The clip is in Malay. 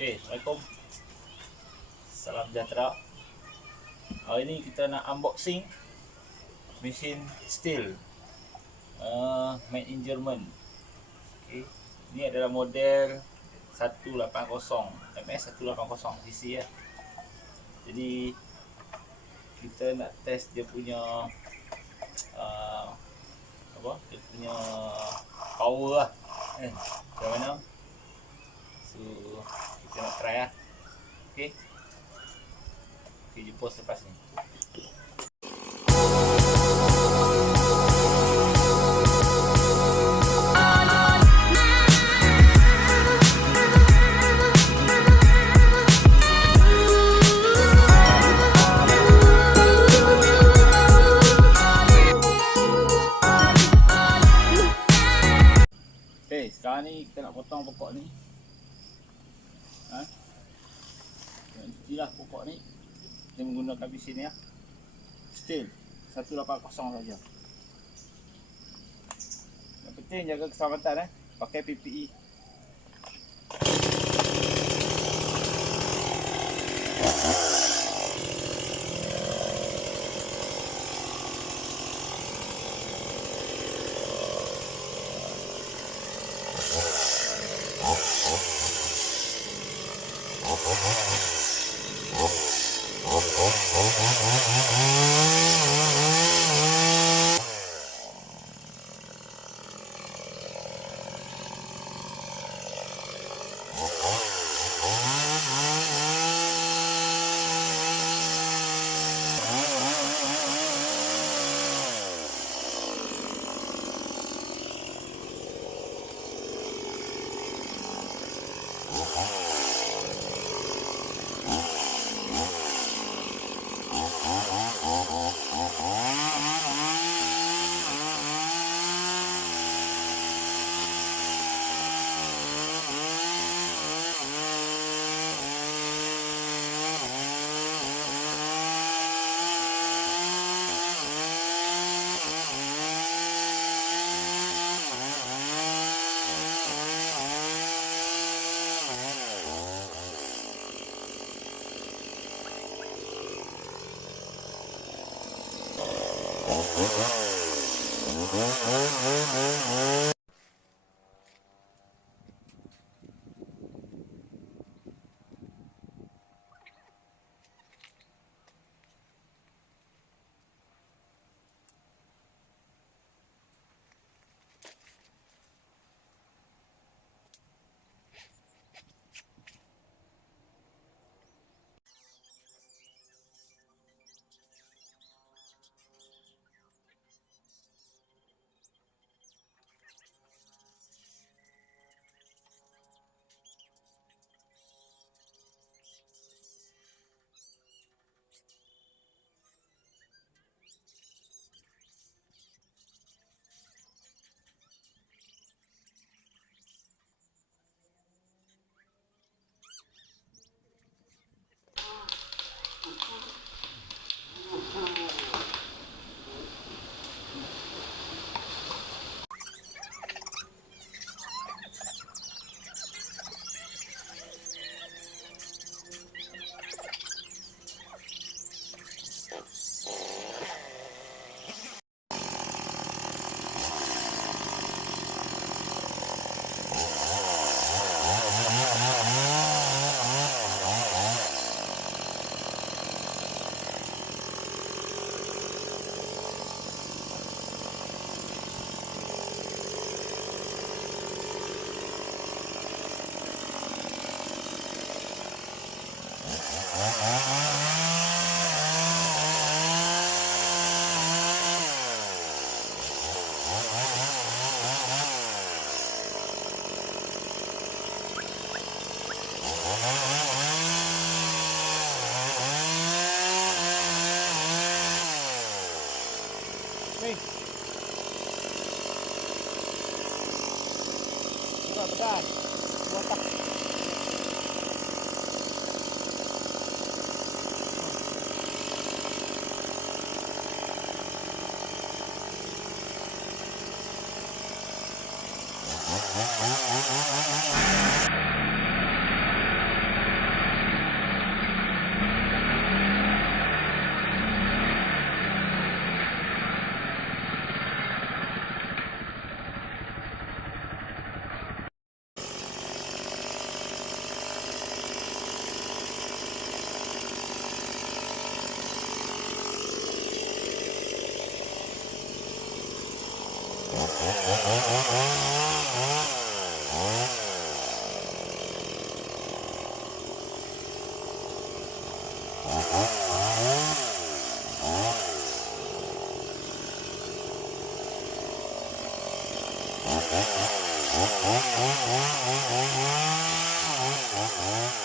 Okay, Assalamualaikum. Salam sejahtera. Hari ni kita nak unboxing mesin Stihl, made in German. Okay. Ini adalah model 180 MS180 cc ya. Jadi kita nak test dia punya dia punya power lah. Macam mana? So kita nak try lah. Okay, jumpa selepas ni. Okay, sekarang ni kita nak potong pokok ni. Inilah pokok ni. Kita menggunakan mesin ni ya. Stihl 180 saja. Yang penting jaga keselamatan pakai PPE. Pedas. Buat tak. Oh,